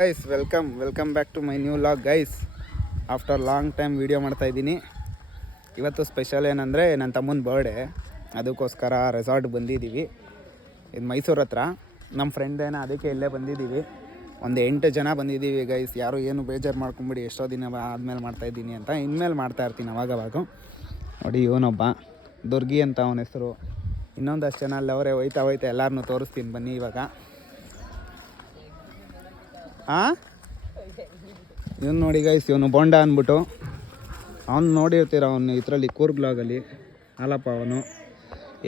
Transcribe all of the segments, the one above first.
Guys welcome back to my new vlog guys. After long time video ಮಾಡ್ತಾಯಿದ್ದೀನಿ. ಇವತ್ತು special ಏನಂದರೆ ನನ್ನ ತಮ್ಮನ ಬರ್ಡೇ, ಅದಕ್ಕೋಸ್ಕರ ರೆಸಾರ್ಟ್ಗೆ ಬಂದಿದ್ದೀವಿ. ಇದು ಮೈಸೂರು ಹತ್ರ. ನಮ್ಮ ಫ್ರೆಂಡ್ ಅದಕ್ಕೆ ಇಲ್ಲೇ ಬಂದಿದ್ದೀವಿ. ಒಂದು 8 ಜನ ಬಂದಿದ್ದೀವಿ ಗೈಸ್. ಯಾರು ಏನು ಬೇಜಾರು ಮಾಡ್ಕೊಂಬಿಡಿ, ಎಷ್ಟೋ ದಿನ ಆದಮೇಲೆ ಮಾಡ್ತಾಯಿದ್ದೀನಿ ಅಂತ. ಇನ್ಮೇಲೆ ಮಾಡ್ತಾಯಿರ್ತೀನಿ ಅವಾಗವಾಗ. ನೋಡಿ ಇವನೊಬ್ಬ ದುರ್ಗಿ ಅಂತ ಅವನ ಹೆಸರು. ಇನ್ನೊಂದಷ್ಟು ಜನ ಅಲ್ಲಿ ಅವರೇ ಹೋಯ್ತಾ ಎಲ್ಲರನ್ನೂ ತೋರಿಸ್ತೀನಿ ಬನ್ನಿ ಇವಾಗ. ಇವನು ನೋಡಿ ಗೈಸ್, ಇವನು ಬೋಂಡ ಅಂದ್ಬಿಟ್ಟು. ಅವನು ನೋಡಿರ್ತೀರ, ಅವನು ಇದರಲ್ಲಿ ಕೂರ್ಗ್ ಬ್ಲಾಗಲ್ಲಿ. ಅಲ್ಲಪ್ಪ ಅವನು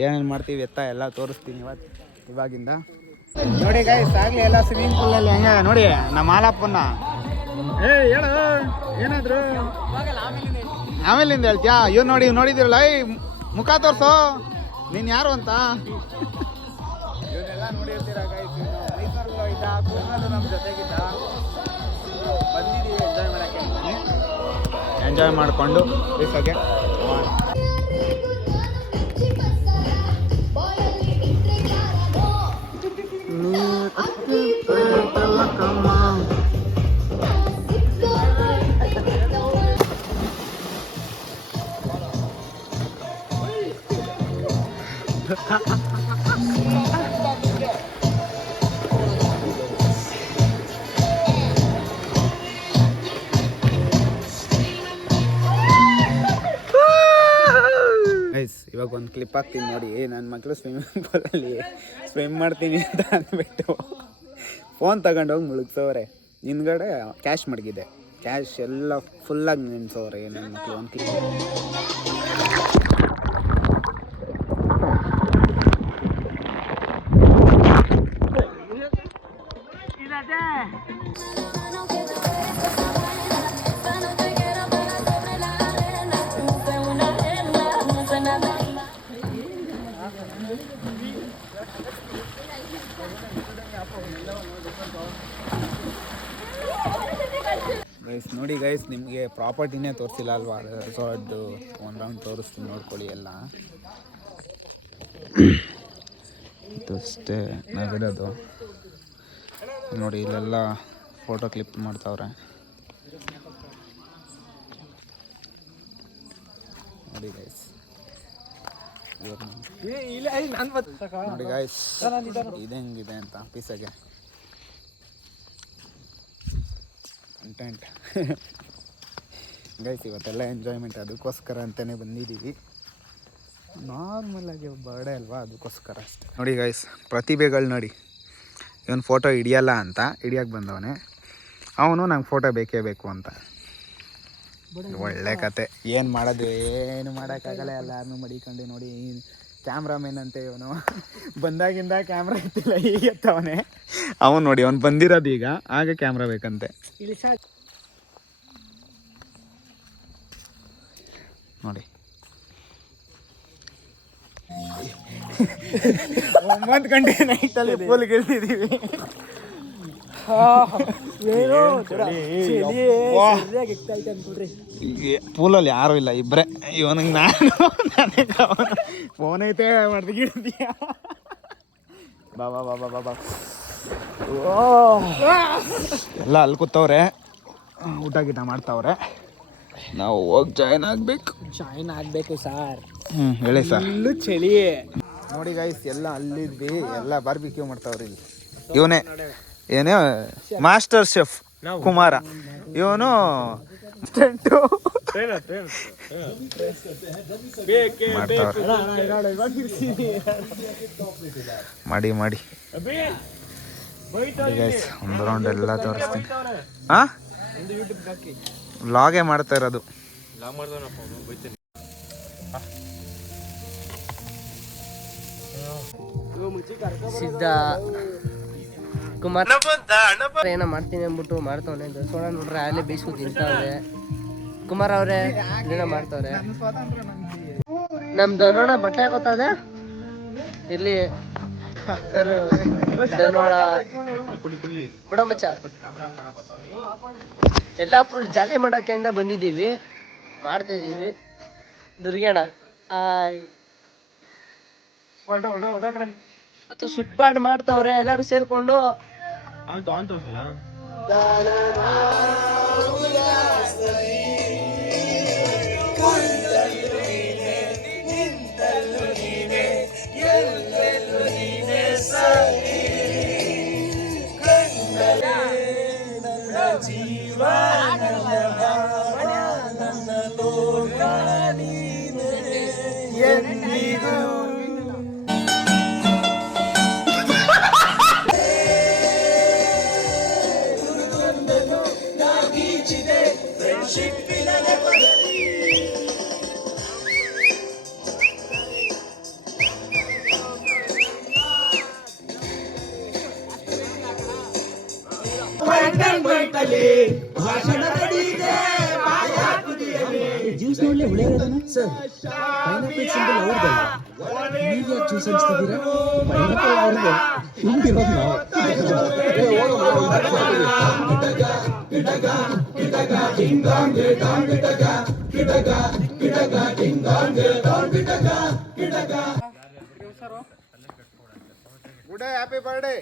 ಏನೇನು ಮಾಡ್ತೀವಿ ಎತ್ತ ಎಲ್ಲ ತೋರಿಸ್ತೀನಿ ಇವಾಗಿಂದ. ನೋಡಿ ಗೈಸ್, ಆಗಲಿ ಎಲ್ಲ ಸ್ವಿಮ್ಮಿಂಗ್ ಪೂಲಲ್ಲಿ ಹೆಂಗೆ ನೋಡಿ ನಮ್ಮ ಹಾಲಪ್ಪನ್ನ. ಹೇಳು ಏನಾದ್ರು ಆಮೇಲಿಂದ ಹೇಳ್ತೀಯಾ? ಇವ್ ನೋಡಿದಿರಲ್ಲ, ಮುಖ ತೋರ್ಸೋ ನೀನು ಯಾರು ಅಂತ. ಇವನ್ನೆಲ್ಲ ನೋಡಿರ್ತೀರ ಗೈಸ್. ಮೈಸೂರಲ್ಲೂ ಇದ್ದ, ಕೂರ್ಗಲ್ಲೂ ನಮ್ಮ ಜೊತೆಗಿದ್ದ. ಬಂದಿದ್ದೀವಿ ಎಂಜಾಯ್ ಮಾಡೋಕ್ಕೆ. ಎಂಜಾಯ್ ಮಾಡಿಕೊಂಡು ಬೇಸಾಗೆ ಇವಾಗ ಒಂದು ಕ್ಲಿಪ್ ಹಾಕ್ತೀನಿ ನೋಡಿ. ನನ್ನ ಮಕ್ಕಳು ಸ್ವಿಮ್ಮಿಂಗ್ ಪೂಲಲ್ಲಿ ಸ್ವಿಮ್ ಮಾಡ್ತೀನಿ ಅಂತ ಅಂದ್ಬಿಟ್ಟು ಫೋನ್ ತಗೊಂಡೋಗಿ ಮುಳುಗ್ಸೋರೆ. ಹಿಂದ್ಗಡೆ ಕ್ಯಾಶ್ ಮಡಗಿದೆ, ಕ್ಯಾಶ್ ಎಲ್ಲ ಫುಲ್ಲಾಗಿ ನೆನೆಸೋರೆ ನನ್ನ ಮಕ್ಕಳು. ಒಂದು ಕ್ಲಿಪ್ ಗೈಸ್. ನೋಡಿ ಗೈಸ್, ನಿಮಗೆ ಪ್ರಾಪರ್ಟಿನೇ ತೋರಿಸಿಲ್ಲ ಅಲ್ವಾ, ರೆಸಾರ್ಟ್ದು ಒಂದು ರೌಂಡ್ ತೋರಿಸ್ತೀನಿ ನೋಡ್ಕೊಳ್ಳಿ ಎಲ್ಲ. ಇದಷ್ಟೇ ನಾವಿರೋದು ನೋಡಿ. ಇಲ್ಲೆಲ್ಲ ಫೋಟೋ ಕ್ಲಿಪ್ ಮಾಡ್ತಾವ್ರೆ ನೋಡಿ ಗೈಸ್. ನೋಡಿ ಗೈಸ್ ಇದೆ ಹೆಂಗಿದೆ ಅಂತ ಪೀಸಾಗೆ ಕಂಟೆಂಟ್ ಗೈಸ್. ಇವತ್ತೆಲ್ಲ ಎಂಜಾಯ್ಮೆಂಟ್, ಅದಕ್ಕೋಸ್ಕರ ಅಂತಲೇ ಬಂದಿದ್ದೀವಿ. ನಾರ್ಮಲಾಗಿ ಬರ್ಡೇ ಅಲ್ವಾ, ಅದಕ್ಕೋಸ್ಕರ ಅಷ್ಟೇ. ನೋಡಿ ಗೈಸ್, ಪ್ರತಿಭೆಗಳು ನೋಡಿ. ಇವನು ಫೋಟೋ ಹಿಡಿಯಲ್ಲ ಅಂತ ಹಿಡಿಯೋಕ್ಕೆ ಬಂದವನೇ. ಅವನು ನಂಗೆ ಫೋಟೋ ಬೇಕೇ ಬೇಕು ಅಂತ. ಒಳ್ಳೆ ಕತೆ. ಏನು ಮಾಡೋದು, ಏನು ಮಾಡೋಕ್ಕಾಗಲ್ಲ, ಎಲ್ಲಾರನ್ನೂ ಮಡಿಕೊಂಡು. ನೋಡಿ ಕ್ಯಾಮ್ರಾಮೇನ್ ಅಂತ ಇವನು. ಬಂದಾಗಿಂದ ಕ್ಯಾಮ್ರಾ ಇತ್ತಿಲ್ಲ, ಈಗ ಎತ್ತವನೇ ಅವನು. ನೋಡಿ ಅವ್ನು ಬಂದಿರೋದು ಈಗ, ಆಗ ಕ್ಯಾಮ್ರಾ ಬೇಕಂತೆ. ನೋಡಿ 9 ಗಂಟೆ ನೈಟಲ್ಲಿ ಫುಲ್ ಗೆಲ್ತಿದ್ದೀವಿ. ಪೂಲಲ್ಲಿ ಯಾರು ಇಲ್ಲ, ಇಬ್ಬರೇ. ಇವನಿಗೆ ನಾನು, ನನಗೆ ಅವನು. ಫೋನ್ ಐತೆ ಮಾಡ್ದಿದ್ದೀಯ. ಬಾಬಾ ಬಾಬಾ ಬಾಬಾ ಎಲ್ಲ ಅಲ್ಲಿ ಕೂತವ್ರೆ, ಊಟ ಗೀಟ ಮಾಡ್ತಾವ್ರೆ. ನಾವು ಹೋಗಿ ಜಾಯ್ನ್ ಆಗಬೇಕು ಸಾರ್. ಹೇಳಿ ಸರ್. ಚಳಿ ನೋಡಿ ಗೈಸ್, ಎಲ್ಲ ಅಲ್ಲಿದ್ವಿ, ಎಲ್ಲ ಬಾರ್ಬಿಕ್ಯೂ ಮಾಡ್ತಾವ್ರಿ ಇಲ್ಲಿ. ಇವನೇ ಏನೇ ಮಾಸ್ಟರ್ ಶೆಫ್ ಕುಮಾರ. ಇವನು ಮಾಡಿ ಗೈಸ್ ಒಂದು ರೌಂಡ್ ಎಲ್ಲ ತೋರಿಸ್ತೀನಿ. ವ್ಲಾಗೇ ಮಾಡ್ತಾ ಇರೋದು. ಸಿದ್ಧ ಕುಮಾರ್ ಏನೋ ಮಾಡ್ತೀನಿ ಅಂದ್ಬಿಟ್ಟು ಮಾಡ್ತವನೆ. ದಸೋಣ ನೋಡ್ರೆ ಅಲ್ಲೇ ಬೇಯಿಸ್ಕೊಂಡು ತಿಂತಾವ್ರೆ. ಕುಮಾರ್ ಅವ್ರೆ ಏನೋ ಮಾಡ್ತವ್ರೆ. ನಮ್ ದನೋಣ ಬಟ್ಟೆ ಹಾಕೋತದೆ ಇಲ್ಲಿ. ಬಿಡಮಚ್ಚ ಎಲ್ಲ ಫುಲ್ ಜಾಲಿ ಮಾಡಕ್ಕೆ ಬಂದಿದ್ದೀವಿ, ಮಾಡ್ತಾಯಿದ್ದೀವಿ. ದುರ್ಗೇಣ ಮತ್ತು ಸುಟ್ಪಾಡು ಮಾಡ್ತಾವ್ರೆ ಎಲ್ಲರೂ ಸೇರ್ಕೊಂಡು. ಜ್ಯೂಸ್ ನೋಡ್ಲಿ ಹುಳಿ ಸರ್ ಪೈನಾಪಲ್ ಸಿಂಬಲ್ ಅವ್ರದ್ದಲ್ಲ ನೀವು ಯಾಕೆ ಜ್ಯೂಸ್ ಅನ್ಸ್ತಿದ್ದೀರಾ ಪೈನಾಪಲ್ ಅವ್ರದ್ದು ಹಿಂದಿರೋದು good happy birthday.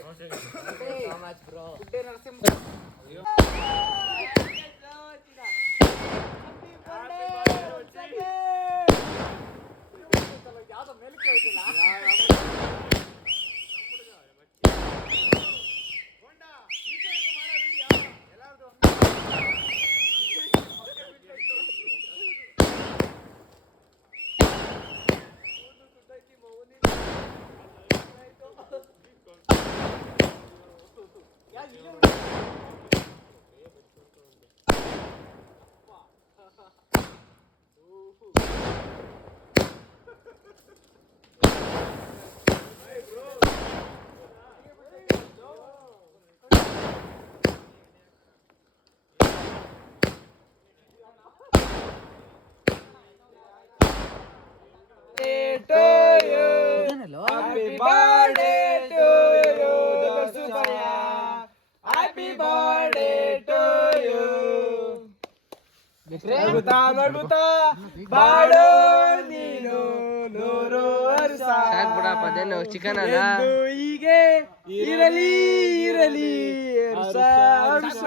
Happy birthday to you, Darsubaya. Happy birthday to you. ನಗುತ್ತಾ ಬಾಡೋ ನೀನು ನೂರು ವರ್ಷ. ಸಾಕ್ಬಿಡಪ್ಪ ಅದೇನು ಚಿಕನ್ ಅಲ್ಲ ಹೀಗೆ ಇರಲಿ ಇರಲಿ ವರ್ಷ ವರ್ಷ.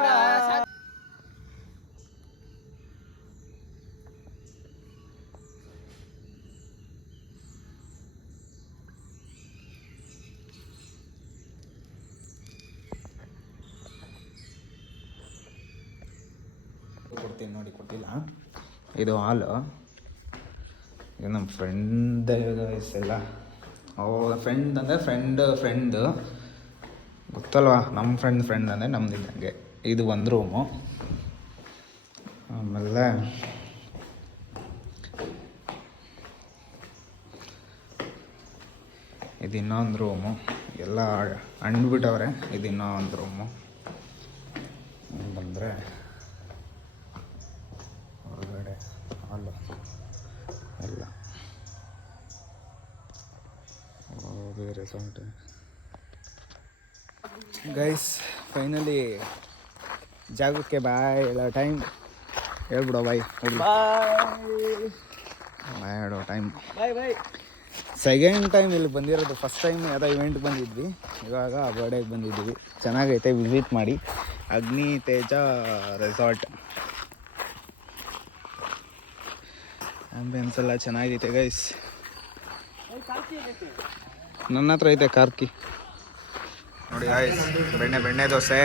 ಕೊಡ್ತೀನಿ ನೋಡಿ, ಕೊಟ್ಟಿಲ್ಲ. ಇದು ಹಾಲು, ಇದು ನಮ್ಮ ಫ್ರೆಂಡ್ ಎಲ್ಲ. ಫ್ರೆಂಡ್ ಅಂದರೆ ಫ್ರೆಂಡ್ ಗೊತ್ತಲ್ವಾ, ನಮ್ಮ ಫ್ರೆಂಡ್ ಅಂದರೆ ನಮ್ದು ಇದ್ದಂಗೆ. ಇದು ಒಂದು ರೂಮು. ಆಮೇಲೆ ಇದು ಇನ್ನೊಂದು ರೂಮು. ಎಲ್ಲ ಅಂಡ್ಬಿಟ್ಟವ್ರೆ. ಇದು ಇನ್ನೂ ಒಂದು ರೂಮು. ಬಂದರೆ ಹೊರಗಡೆ ಹಾಲು ಎಲ್ಲ ಬೇರೆ ಸೌಂಟ್. ಗೈಸ್ ಫೈನಲಿ ಜಾಗಕ್ಕೆ ಬಾಯ್ ಎಲ್ಲ ಟೈಮ್ ಹೇಳ್ಬಿಡೋ ಬಾಯ್. ಬಾಯ್ ಹೇಳೋ ಟೈಮ್. ಸೆಕೆಂಡ್ ಟೈಮ್ ಇಲ್ಲಿ ಬಂದಿರೋದು. ಫಸ್ಟ್ ಟೈಮ್ ಯಾವುದೋ ಇವೆಂಟ್ಗೆ ಬಂದಿದ್ವಿ, ಇವಾಗ ಬರ್ಡೇಗೆ ಬಂದಿದ್ವಿ. ಚೆನ್ನಾಗೈತೆ, ವಿಸಿಟ್ ಮಾಡಿ. ಅಗ್ನಿ ತೇಜ ರೆಸಾರ್ಟ್. ಆಂಬಿಯನ್ಸ್ ಎಲ್ಲ ಚೆನ್ನಾಗೈತೆ ಗೈಸ್. ನನ್ನ ಹತ್ರ ಐತೆ ಕಾರ್ಕಿ ನೋಡಿ ಗೈಸ್. ಬೆಣ್ಣೆ ದೋಸೆ,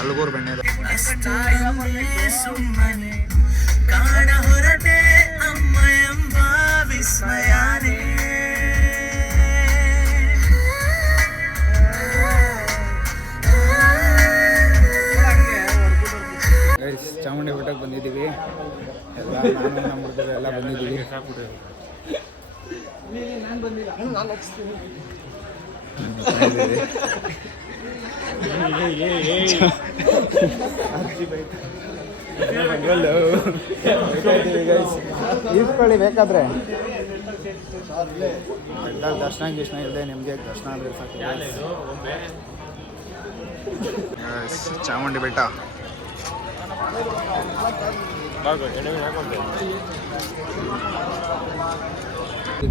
ಅಲ್ಗೂರು ಬೆಣ್ಣೆ ದೋಸೆ. ಗೈಸ್ ಚಾಮುಂಡಿ ಬೆಟ್ಟಕ್ಕೆ ಬಂದಿದ್ದೀವಿ ಎಲ್ಲ. ನಾನು ನಮ್ಮ ಹುಡುಗರು ಎಲ್ಲ ಬಂದಿದ್ದೀವಿ. ಈಸ್ಕೊಳ್ಳಿ ಬೇಕಾದ್ರೆ. ದರ್ಶನ ಇಲ್ಲದೆ ನಿಮಗೆ ದರ್ಶನ ಆದರೆ ಸಾಕು. ಚಾಮುಂಡಿ ಬೆಟ್ಟ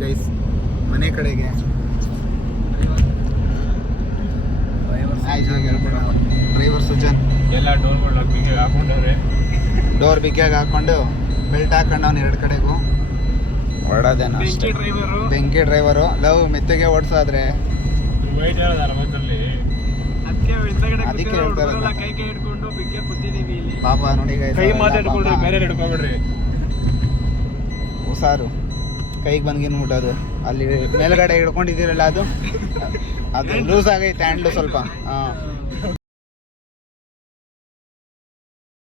ಗೈಸ್. ಮನೆ ಕಡೆಗೆ ಡ್ರೈವರ್ ಸುಜನ್ ಎಲ್ಲ ಡೋರ್ ಬಿಗ್ಯಾಗ ಹಾಕೊಂಡು ಬೆಲ್ಟ್ ಹಾಕೊಂಡು ಅವ್ನು ಎರಡು ಕಡೆಗೂ ಹೊರಡೋದೇನೋ ಅಷ್ಟೇ. ಬೆಂಕಿ ಡ್ರೈವರು ಲವ್ ಮೆತ್ತಗೆ ಓಡಿಸೋದ್ರೆ ಅದಕ್ಕೆ ಹೇಳ್ತಾರೆ ಕೈ ಹಿಡ್ಕೊಂಡು ಬಿಗ್ಗೆ ಕೂತಿದೀವಿ ಇಲ್ಲಿ. ಪಾಪ ನೋಡಿ guys, ಕೈ ಅವೆಲ್ಲ ಮಾತಾಡ್ಕೊಳ್ರಿ, ಪಾಪ ಬೇರೆ ಹಿಡ್ಕೊಬೇಡ್ರಿ. ಹುಷಾರು ಕೈಗೆ ಬಂದ್ಗಿನ್ ಮುಟ್ಟೋದು. ಅಲ್ಲಿ ಮೇಲ್ಗಡೆ ಹಿಡ್ಕೊಂಡಿದ್ದೀರಲ್ಲ ಅದು ಲೂಸ್ ಆಗೈತೆ ಹ್ಯಾಂಡ್ಲು ಸ್ವಲ್ಪ. ಹಾಂ